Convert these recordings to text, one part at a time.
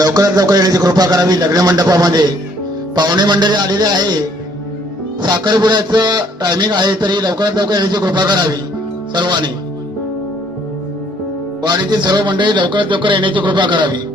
लवकरात लवकर येण्याची कृपा करावी। लग्न मंडपामध्ये पाहुणे मंडळी आलेले आहे, साखरपुड्याचं टायमिंग आहे, तरी लवकरात लवकर येण्याची कृपा करावी सर्वांनी। वाडीतील सर्व मंडळी लवकरात लवकर येण्याची कृपा करावी।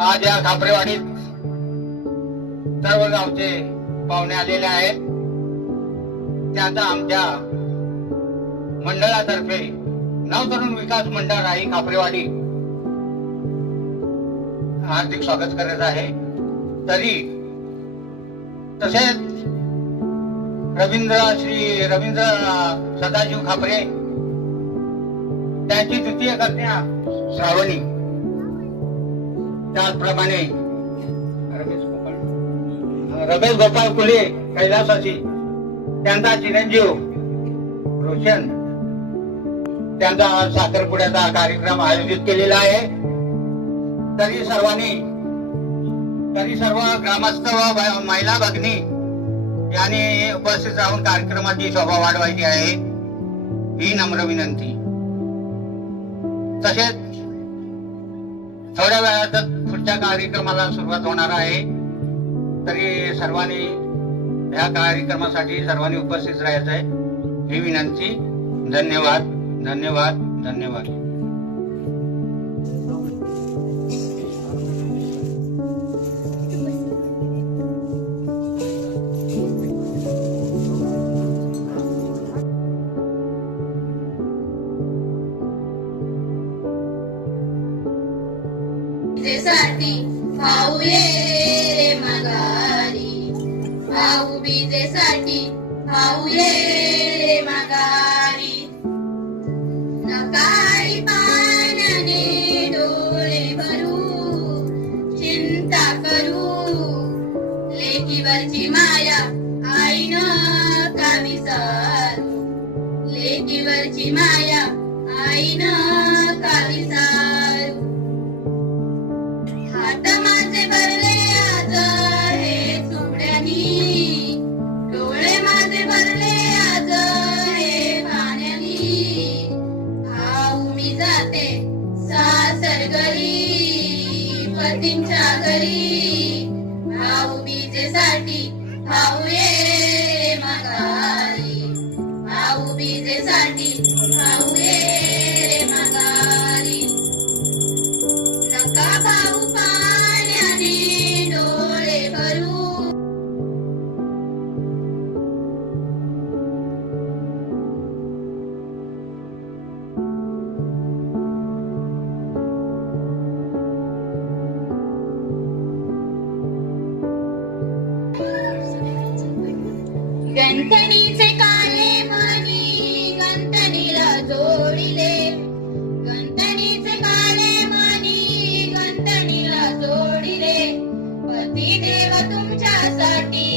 आज या खापरेवाडीत सर्व गावचे पाहुणे आलेले आहेत, त्यांचा आमच्या मंडळातर्फे नवतरुण विकास मंडळ राही खापरेवाडी हार्दिक स्वागत करत आहे। तसेच श्री रवींद्र सदाशिव खापरे, त्यांची द्वितीय कन्या श्रावणी, त्याचप्रमाणे रमेश गोपाळ कुले कैलासाची, त्यांचा चिरंजीव रोशन, त्यांचा साखरपुड्याचा कार्यक्रम आयोजित केलेला आहे। तरी सर्व ग्रामस्थ व महिला भगिनी यांनी उपस्थित राहून कार्यक्रमाची शोभा वाढवायची आहे, ही नम्र विनंती। तसेच थोड्या वेळातच पुढच्या कार्यक्रमाला सुरुवात होणार आहे, तरी सर्वांनी या कार्यक्रमासाठी सर्वांनी उपस्थित राहायचं आहे, ही विनंती। धन्यवाद, धन्यवाद, धन्यवाद। साठी भाऊ ये रे माघारी, भाऊ बीजेसाठी भाऊ ये रे माघारी। नकाळी पाण्याने डोळे भरू, चिंता करू, लेकीवरची माया आईनं का विसारू, लेकीवरची माया आईनं का विसारू। हात माझे भरले आज हे चुकड्यानी, डोळे माझे भरले आज हे पाण्यानी। भाऊ मी जाते सासर घरी, पतींच्या घरी, भाऊ बीजेसाठी भाऊ ये रे माघारी, भाऊ बीजेसाठी भाऊ ये रे माघारी। नका भाऊ पाण्याने डोळे भरू, गंथणीचे काळे मणी गंथणीला जोडिले, गंथणीचे काळे मणी गंथणीला जोडिले। पती देव तुमच्यासाठी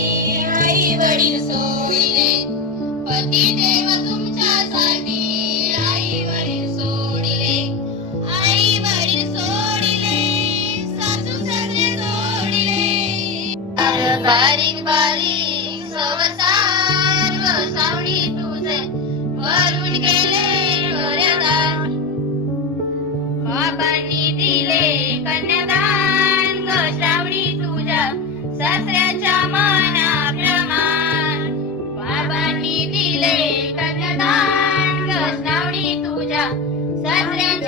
आई वडील सोडिले, पती देव तुमच्यासाठी आई वडील सोडिले, आई वडील सोडिले, सासू सासरे सोडिले। बारीक बारीक संसार व सावडी तुझे भरून गेले घरदार, बाबांनी दिले कन्यादान ग श्रावणी तुझ्या सासऱ्याच्या मनाप्रमाण, बाबांनी दिले कन्यादान ग श्रावणी तुझ्या सासऱ्याच्या